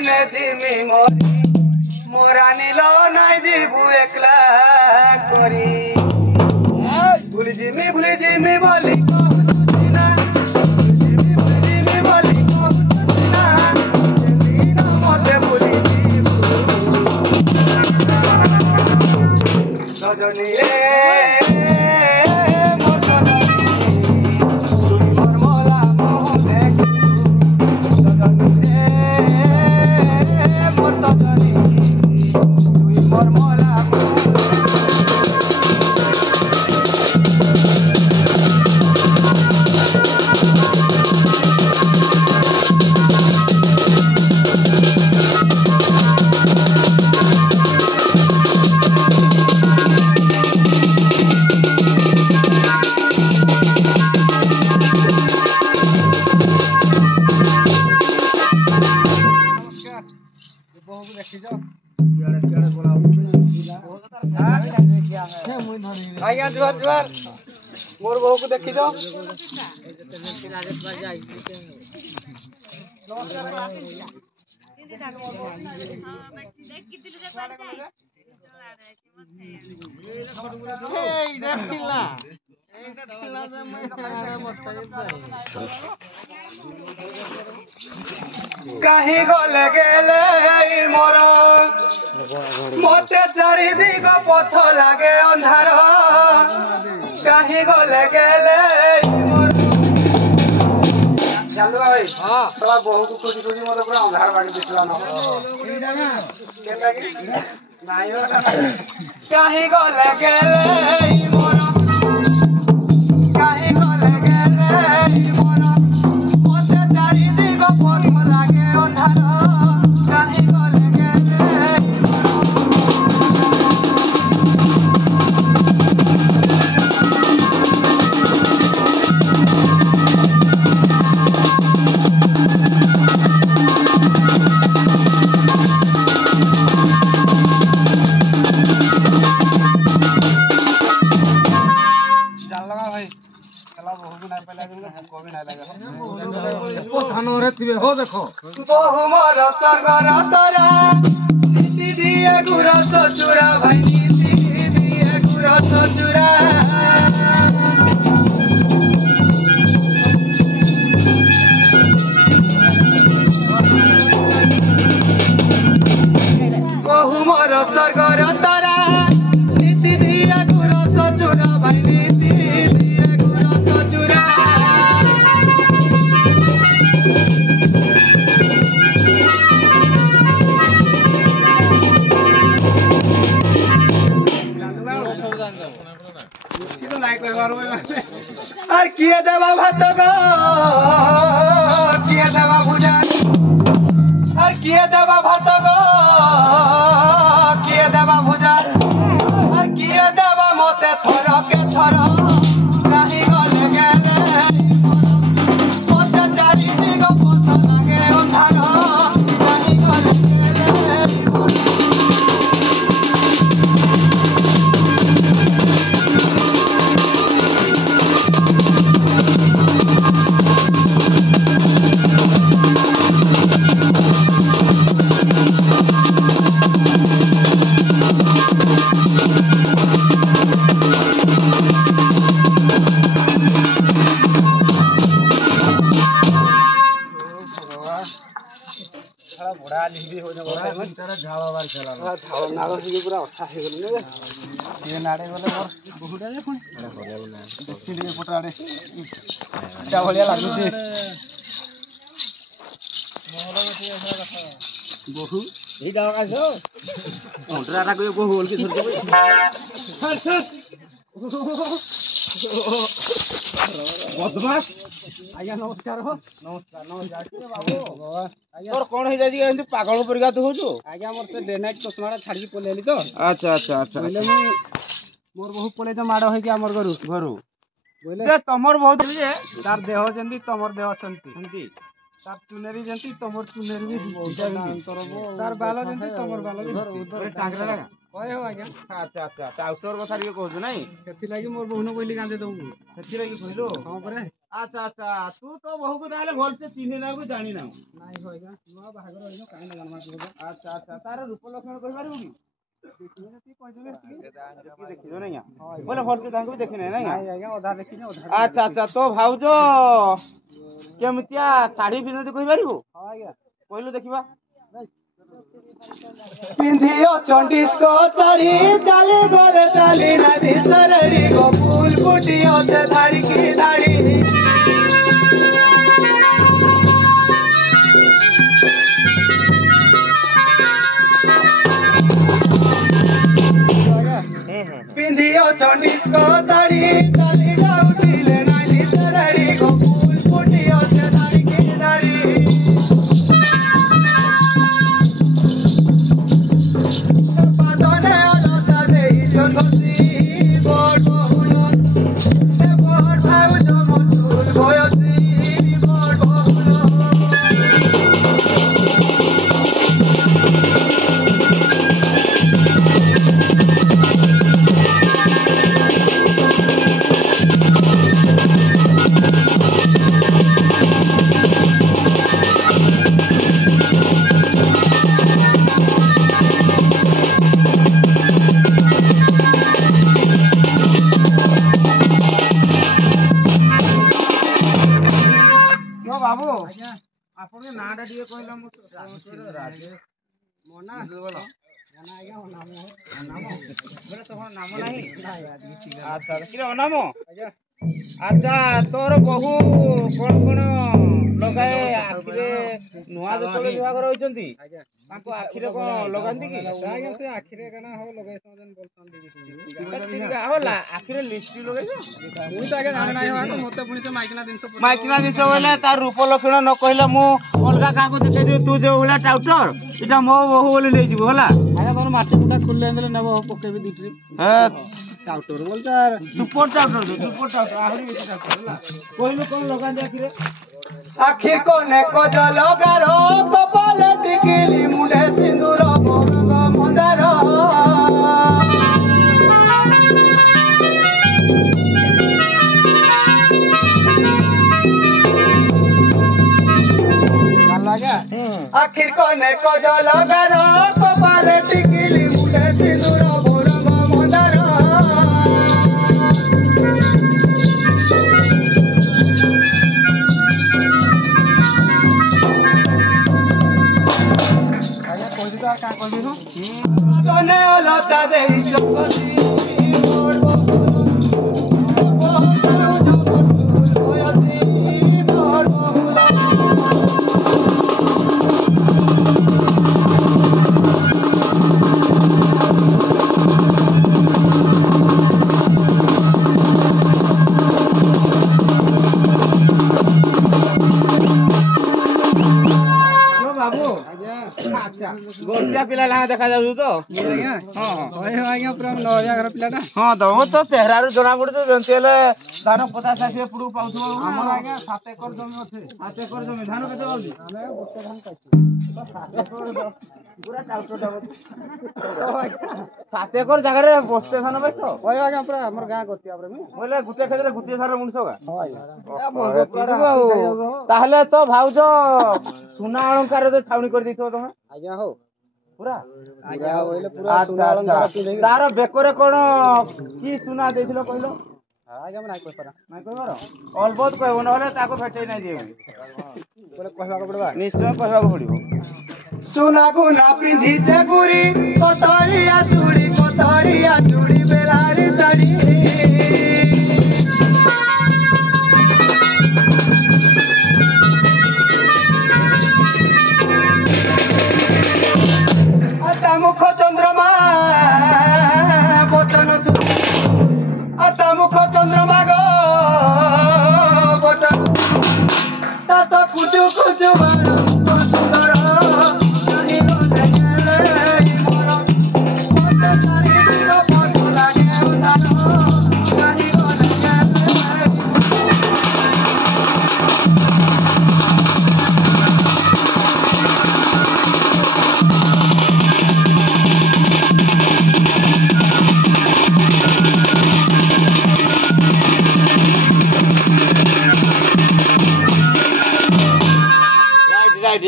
দিনে ঝিমি মরি মোরা নিল নাই দিবু একলা করি ভুলি জিমি বলি রজনী आज्ञा जुआर जुआर मोर बहू को देखी जाओ कहीं गले गेले मोर मते चारि दिग पथ लागे अंधार कहीं गले गेले चल भाई हां थोड़ा बहू को खोजी खोजी मते पूरा अंधार बाड़ी दिसला न के लागी नाही कहीं गले गेले मोर कहीं गले गेले मोर मते चारि दिग पथ लागे अंधार कहीं गले हो देखो बहु मोर सरगर तरा नीति दिए गुर ससुरा भाई नीति दिए गुर ससुरा बहु मोर सरगर तरा नीति दिए गुर ससुरा भाई नीति दिए गुर ससुरा আর কিয়ে দেবা ভাত গো কিয়ে দেবা ভুজা আর কিয়ে দেবা ভাত গো কিয়ে দেবা ভুজা আর কিয়ে দেবা মতে থরকে থর কাহি গলে গেলে মতে চারি দিগ পথ লাগে অন্ধার কাহি গলে গেলে बुढ़ा लिखी हो जा बोला है तेरा झावा बार चला झावा नाग से पूरा अच्छा है बोले ये नाड़े बोले मोर बहुड़ा जे कोन देखि लिए फोटो आड़े क्या भलिया लागु छे मोहर में ऐसा रखा बहु ई दाव का छो ओंडरा रा को बहु बोल के धर के बदमाश आज्ञा नमस्कार हो नमस्कार नमस्कार बाबू तोर कोन हे जाई एंती पागल परिगा तो होजो आज्ञा मोर से डे नाइट चश्माटा छाड़ी पलेली तो अच्छा अच्छा अच्छा बोले मु मोर बहु पले तो माडो है कि हमर घरु बोले तमर बहुत जे तार देह जंती तमर देह संती तार चुनेरी जंती तमर चुनेरी भी बहुत तार बाल जंती तमर बाल भी टांगरा लगा କହେ ହଉ ଆଜ୍ଞା। ଆଚ୍ଛା ଆଚ୍ଛା ଟାଉଟର କଥା ଟିକେ କହୁଛୁ ନାଇଁ ସେଥିଲାଗି ମୋର ବୋହୁନ କହିଲି କାନ୍ଦେ ଦବୁ ସେଥିଲାଗି କହିଲୁ ହଁ ପରା। ଆଚ୍ଛା ଆଚ୍ଛା ତୁ ତ ବୋହୁକୁ ତାହେଲେ ଭଲସେ ଚିହ୍ନି ନାଉ ଜାଣି ନାଉ ନାଇଁ ହଉ ଆଜ୍ଞା ନୂଆ ବାହାଘର ହେଇନ କାଇଁ ନା ଜାଣମା ଆଚ୍ଛା ଆଚ୍ଛା ତାର ରୂପ ଲକ୍ଷଣ କହିପାରିବୁ କି ଆଚ୍ଛା ଆଚ୍ଛା ତ ଭାଉଜ କେମିତିଆ ଶାଢୀ ପିନ୍ଧନ୍ତି କହିପାରିବୁ କହିଲୁ ଦେଖିବା ପିନ୍ଧିଓ ଚଣ୍ଡିସ୍କ ଶାଢୀ ଚାଲି ଗଲେ ଚାଲି ନଦୀ ସରରୀ ଗୋ ଫୁଲ ଫୁଟି ଅଛେ ଧାଡ଼ିକି ଧାଡ଼ି पिंधियो चंडिस्क साड़ी चाली जाउथिले नाली सरड़ी गो फूल फुटियो से धाड़ी के धाड़ी पाटने आलोता देई जोनसी बोल बहुलो से बोल भाउ जो मधुर भयसी बोल बहुलो आपन नाडा दिए कहला मो राजेश मोना बोलो मोना आज्ञा नाम बोले तो नाम नहीं अच्छा किरे नाम अच्छा तोर बहु कोन कोन लगाए आखिरे नुआ जतले विवाह रहिचंती ताको आखिरे को लगांती की आज्ञा से आखिरे गाना हो लगाय समजन बोलसन दिबी होला आखिरे लिपस्टिक लगाइछो मुई तो आगे जाने नाही हो मते पुनी तो माइकना दिन बोले तार रूप लक्षण न कहले मु अलगा का को देखे दे तू जो होला टाउटर इटा मो बहु बोले ले जीवो होला आगे तोर माटी पुटा खुलले देले नेबो पकेबी दी ट्रिप टाउटर बोल तार सुपर टाउटर आहुरी बेसी टाउटर होला कहलु कोन लगां दे आखिरे आखिर कोने को जलगारो कपाल टिकिली मुंडे सिंदूर भोग मंदार आखिर कोने को जलगारो कपाल टिकिली मुंडे सिंदूर भोग मंदार का कहबी हो तने लता देई चपसी मोर गोटिया पिला ला देखा जाऊ तो आज्ञा हां हां आज्ञा पूरा नया घर पिलाटा हां तो तो चेहरा रो जणा पड़ तो जंतेले धान 50 60 पुरु पाउथो हमर आज्ञा 7 एकड़ जमी अछि 7 एकड़ जमी धान केते पाउली ଆମେ ଗୋଟେ धान पाइछि तो 7 एकड़ पूरा टाउटो डाबो तो आज्ञा 7 एकड़ जगह रे बस्ते धान पाइछो ओय आज्ञा पूरा हमर गां गोटिया पर में बोले गुटे खेतरे गुटे सार मुनसो गा हां आज्ञा ताहले तो भाउजो सुना अलंकार दे छावनी कर दिथो तमे आज्ञा हो पूरा आज्ञा होइले पूरा सुना अलंकार पिले तार बेकरे कोन की सुना देथिलो कहलो आज्ञा मैं नाइ कहबार अलबत कहबो नले ताको भेटै नै दिए बोले कहबा को पड़बा निश्चय कहबा को पड़िबो सुना गुना पिंधी छे गुरी कोतरिया चूड़ी बेलारी साड़ी मुख चंद्रमा बचन आता मुख चंद्रमा गो बचन तात कुचु कुचु सुंदर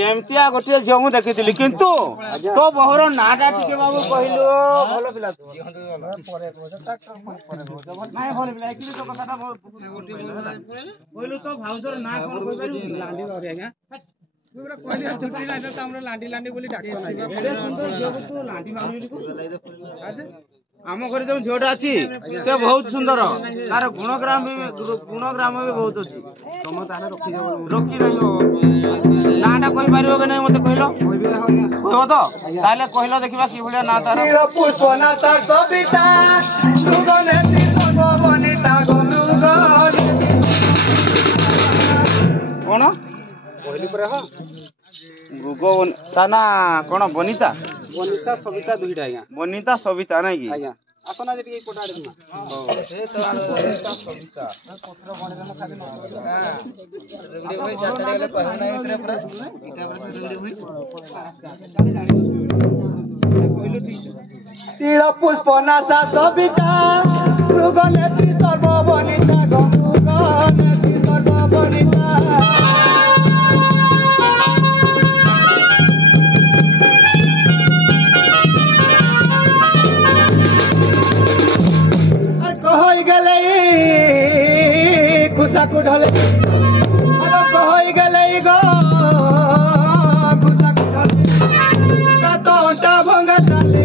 एमतिया गोटे झियो मु देखिथिली किंतु तो बहुर नाटा टिके बाबू कहिलो भलो पिला तो नाय भलो पिला एक्चुअली तो कथाटा कहिलो तो भाउजर ना कोन कहि पारू लांडी रे आज्ञा पूरा कहली छुट्टी लाइन त हमरा लांडी लांडी बोली डाकतो नाही एडे सुंदर झियो तो लांडी मानुली को आम घर जो झीटा अच्छी से बहुत सुंदर तार गुणग्राम भी बहुत अच्छी तुम रखी नाटा कही पार कि नहीं मत कहल कह तो ताले कहल देखा कि भाया ना तार कौन कहली ता ना कौन बनिता बनिता सविता दुईटा आज्ञा बनिता सविता नहीं कि आज्ञा आसना जे कोटा आडे से तो बनिता सविता पत्र बने देन खाली रेडी होई चाचड़ी वाले कहू ना इतरे पूरा इटा पर रेडी होई कहलो ठीक तीळ पुष्पनासा सविता मृगनेत्री सर्व बनिता गंगनेत्री सर्व बनिता खुशा को ढले कह गले गो खुशा को ढले तो भंगा चले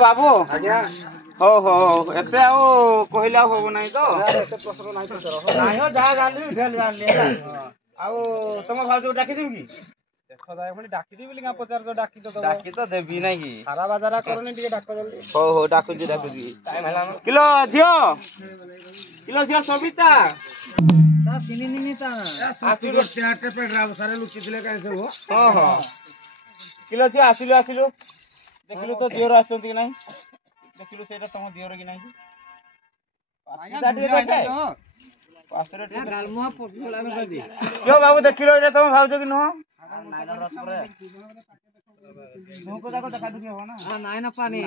बाबू आज्ञा हो हो एते आ कहला हो नाही तो एते प्रश्न नाही तो नाही हो जा जानी फेल जानी आ तुम भाउ डाकी देबी की देखो दाय पनि डाकी देबी लिगा 50 डाकी तो देबी नाही की सारा बाजारा करनी ଟିକେ डाक जल्दी हो हो डाकू जी टाइम हला किलो झियो सविता ता सिनी निनी ता आसिलो चाटे पे राव सारे लुचि दिले काहे सब हो हो किलो झियो आसिलो देखिलु तो दियोर आछंती कि नाही देखिलु सेटा तम दियोर कि नाही पासरे गालमुआ पछला में कहि क्यों बाबू देखिलो एटा तम भाउज कि न नाइना रस रे को देखा दुखी हो ना हां नाइ ना पानी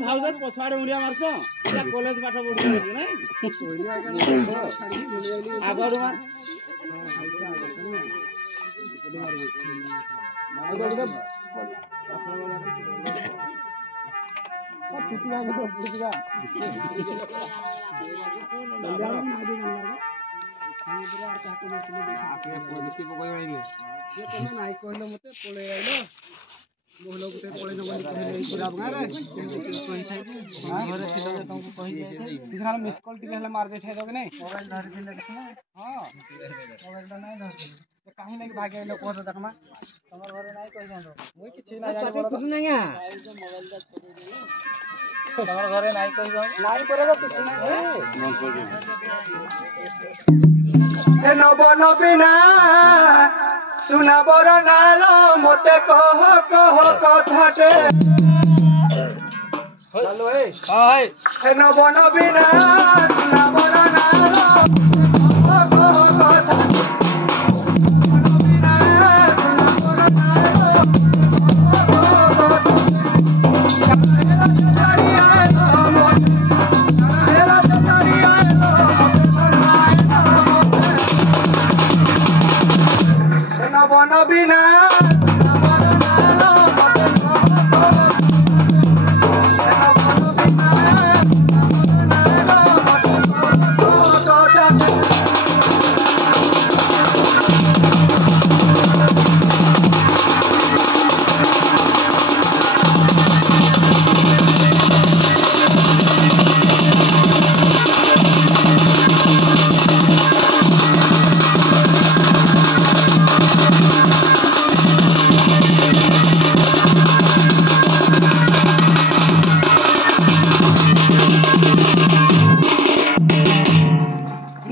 भाउजर पछाड़ उड़िया मारछ कॉलेज पाठ पढु नै आगरु मार बोलो गुटे पळे न बोली कहले पूरा बगारे कहि थाइ घरे सिलो तुमको कहि दे दिखाना मिस कॉल टिके हला मार दे थे दो कि नहीं मोबाइल धरि दिले देखना हां मोबाइल त नहीं धर तो काहे नहीं भागे लो को देखमा तमर घरे नहीं कहि दो मुई किछि ना जाने बोलो कुछ नहीं है तमर घरे नहीं कहि दो नहीं करेगा कुछ नहीं ए नबन बिना सुना बड़ नालो मते कह कथाटे हेलो ए हाय ए नबन बिना सुना बड़ नालो कह कथाटे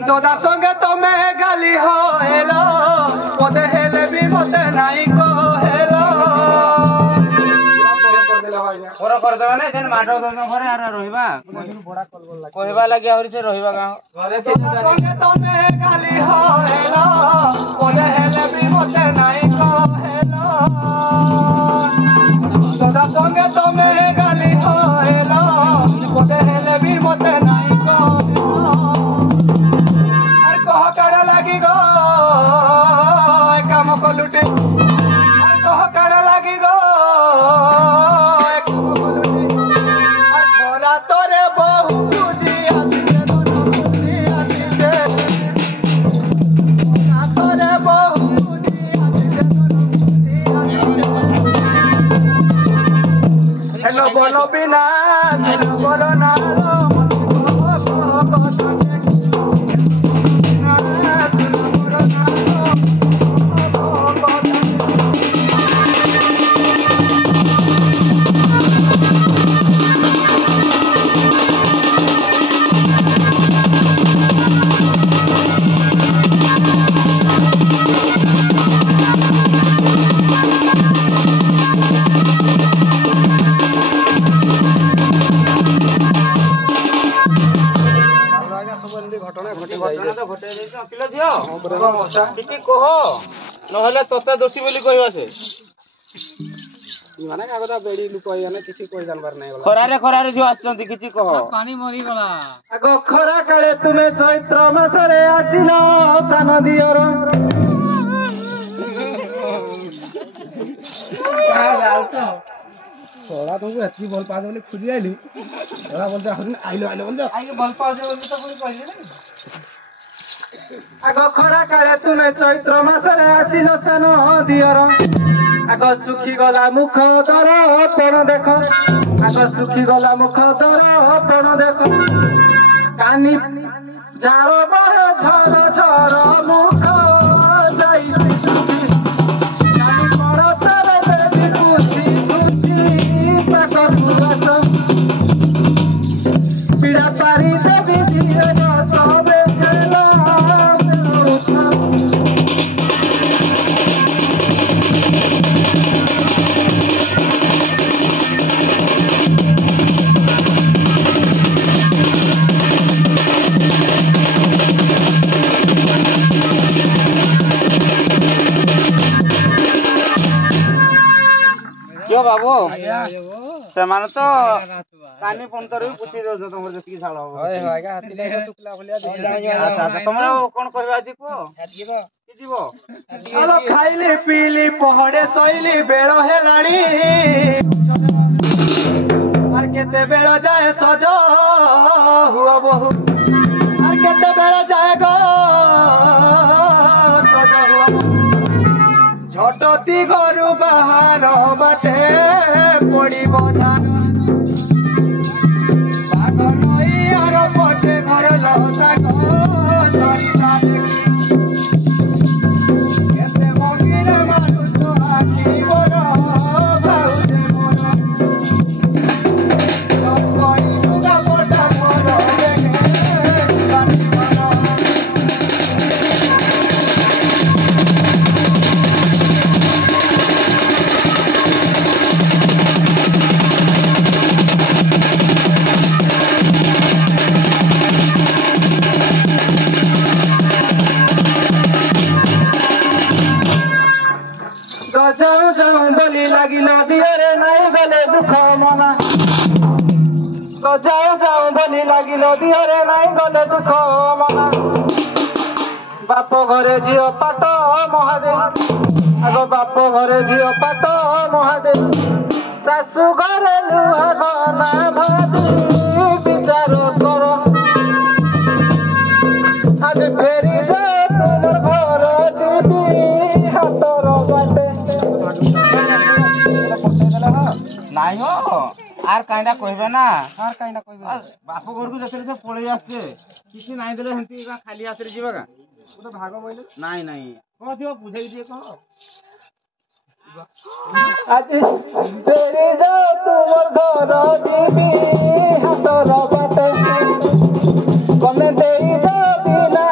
তোদা সঙ্গে তুমি গালি হইলো পদে হেলে বি মতে নাই কহেলো ঘর করদেবা না যেন মাটো দন ঘরে আর রহিবা কহিবা লাগি আউরি সে রহিবা গাঁ ঘরে সঙ্গে তুমি গালি হইলো পদে হেলে বি মতে নাই কহেলো তোদা সঙ্গে তুমি গালি হইলো পদে হেলে বি মতে নাই কহেলো আর কহ কাড়া লাগি গো কাম কলুটি আর কহ কাড়া লাগি গো কাম কলুটি আর খরা তোরে বহু খুঁজি আসিছে খুঁজি আসিছে খরা তোরে বহু খুঁজি আসিছে হেলো বলো বিনা হেলো বলো না নহলে তোতে দোষী বলি কহিবা সে মানে কাগজ বেড়ি লুক কিছু কই জানবার নাই খরারে খরারে যে আসছন্তি কিছু কহ পানি মরি গলা আগ খরা কালে তুমি চৈত্র মাসরে আসিল সান দিয়র थोड़ा तुमको अच्छी बॉल पास बोले खुद ही आइलू थोड़ा बोलते आइलो आइलो बोलते आइके बॉल पास बोलते तो कोई कहले ना आगो खरा काले तुमे चैत्र मासरे आसिलो सान दियर आगो सुखी गला मुख दर पेण देख आगो सुखी गला मुख दर पेण देख कानी जाओ बड़ झर झर मुख जाई कानी बड़ तर बेबी खुशी खुशी पीड़ा पारी देवी दिए सबे खेला क्यों बाबू ସେମାନେ ତ କାନି ପନ୍ତର ବି ପୁଛି ଦଉଛ ତମର ଯେତିକି ଝାଳ ହବ ତମର କଣ କହିବା ଆଜି କୁହ ଯିବ ଖାଇଲି ପିଇଲି ପହଡେ ଶୋଇଲି ବେଳ ହେଲାଣି আর কেতে বেଳ যায় সজ হুଅ বহু আর কেতে বেଳ যায় গো সজ হুଅ ঝটতি ঘরু বাহার বাটে পড়িব ধান বাঘ নই আর পটে ঘর লতাক ধরিতা দেখি কেতে মঙ্গিরে মানুষ আখি বড় ভাউজে মোর কই দুগা বটা মোর দেখে जाऊं जाऊं बोली लगी दियरे नहीं गले दुख मना तो जाऊं जाऊं बोली लगी दियरे नहीं गले दुख मना बाप घरे झील पाट महादेव आगो बाप घरे झील पाट महादेव शाशु घरे लुहा गना भाभी विचार कर आज फेरी जा तुमर घर दीदी हाथर बाटे নাই আর কাইন্ডা কইবে না আর কাইন্ডা কইবে বাপ ঘরকু যেতে সে পড়ে আসছে কিছু নাই দিলে হেন্তি খালি আসরে ଯିବା কা ও তো ভাগ বইলে নাই নাই কো দিও বুঝাই দিয়ে কো আজি তেরে যাও তোমার ঘর দিবি হাতর বাটে কমে দেই যাবি না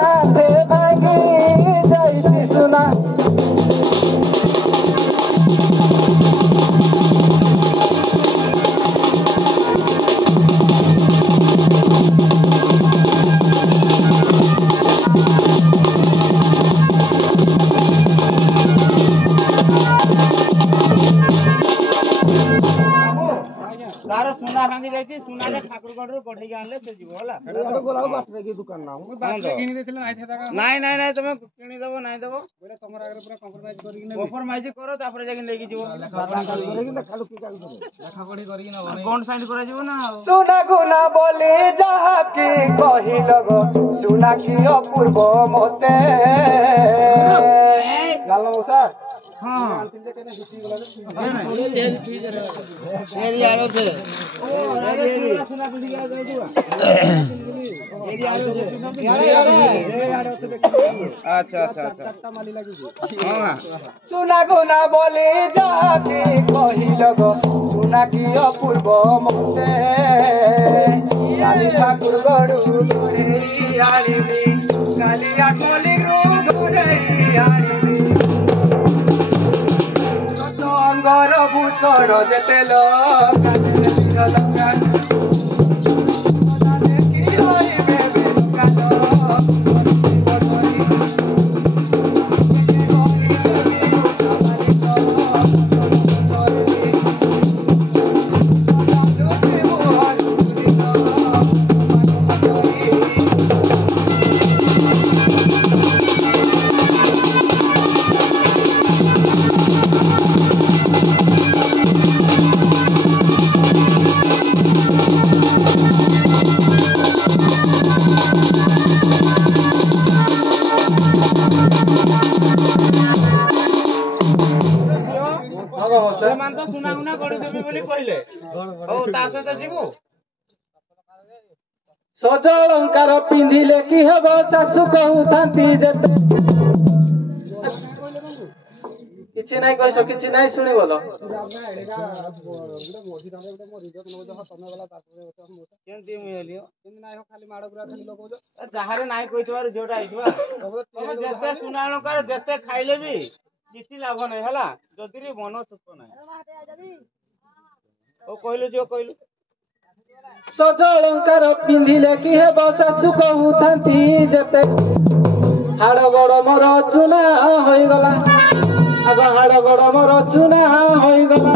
एटा गोला बाटरे की दुकान ना मु बाटरे किनि देथिले नाइ था नाइ नाइ नाइ तुम किनि देबो नाइ देबो बोले तमरा आगे पूरा कॉम्प्रोमाइज करी कि कॉम्प्रोमाइज करो तापर जाके लेके जीवो करे कि खालु की कागज लेखा पढ़ी करी कि ना बॉन्ड साइन करा जीवो ना सुना गुना बोले जहा की कहि लगो सुना की अपूर्व मते गालो सर हां आंतिले केने हिची गला एरी आरो छे एरी सुना बुझी गया जाऊ एरी आरो छे यारे अच्छा अच्छा अच्छा चट्टा माली लागी हां सुना गुना बोले जाके कहि लगो सुना की अपूर्व मते काली ठाकुर गडू रे आलीबी काली आठली रो रे आलीबी तो अंगर भूषण जेतेल काली लगा की होई बेबे सजलंकार पिंधिले कि हेब सासु कहूथांती जेते किछि नाही कहसो किछि नाही सुनि बोलो केंती मिलियो केंती नाही हो खाली माड़ गुरा खाली लोगो जहारे नाही कहितबार जोटा आइतबा तमे जेते सुनालंकार जेते खाइले भी किछि लाभ नाही हला जदिरी मन सुख नाही ओ कहलु जो कहलु सजलंकार पिंधिले कि हेब सासु कहूथांती जेते हाड़ गड़ मोर चुना होई गला आग हाड़ गड़ मोर चुना होई गला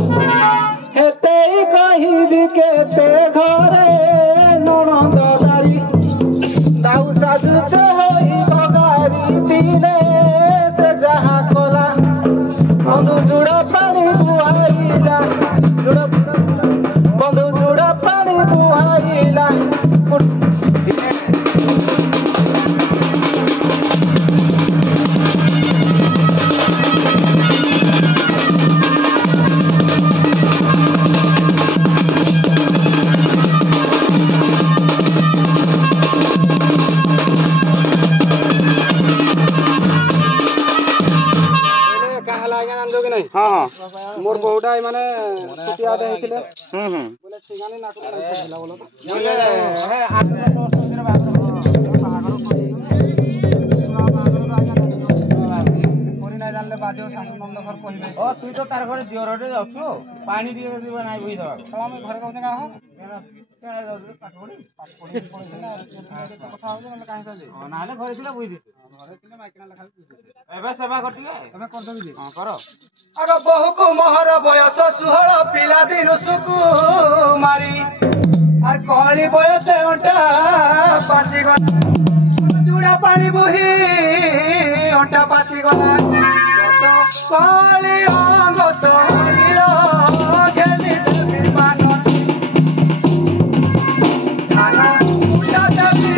हेते कहिबी केते घरे ननंद दाई दाऊ साधु से होई बगारी दिले से जहा कोला बंधु जुड़ा पानी बुआईला बंधु जुड़ा पानी बुआईला हां मोर बहुडा माने छुटियाटे हेतिले बोले ठिकाने नाटक खेला बोलो बोले हे 8 वर्ष से बाहागर कोरी नाही जानले बाजो शासन नंद घर कहिबे ओ तू तो तार घरे दियरटे जाउछु पानी दिए दिबा नाही बुई दबा तो हम घरे कहते का हो केना जाउछु पाठोड़ी कथा हो हम काहे से नाले घरे थिला बुई दे घरे थिले माइकना लखा एबे सेवा कटिए तमे कर देबी हां करो आग बहु को मोहर बयस 16 पिला दिन सुकु मारी आर कहली बयस ओटा पाटी गला जुड़ा पानी बुही ओटा पाटी गला कहली अंग तोरियो गेली देवी पानो खाना उड़ा देवी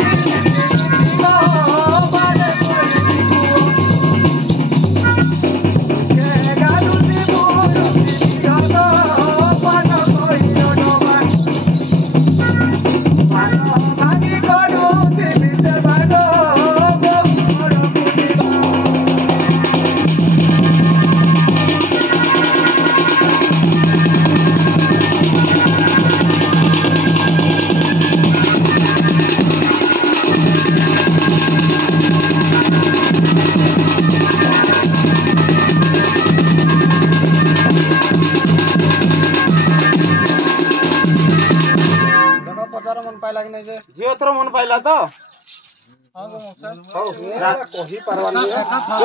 मन पाइला तो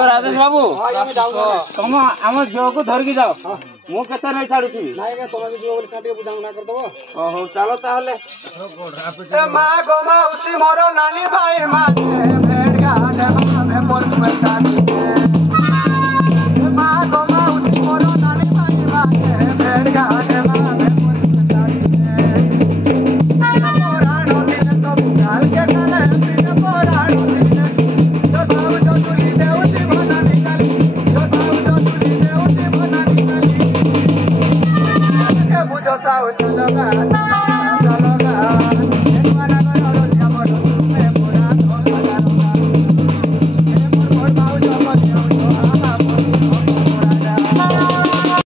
राजेश बाबू तुम आम झील को धरिकी जाओ। ମୁଁ କେତେ ନେଇ ଛାଡୁଛି ନାଇଁ ଆଜ୍ଞା ତମେ ଯିବ ବୋଲି ଟିକେ ବୁଝାମଣା କରିଦବ ହଉ ଚାଲ ତାହେଲେ ମା ଗୋ ମାଉସୀ ମୋର ନାନୀ ଭାଇ ମା ଭେଟ ଘାଟ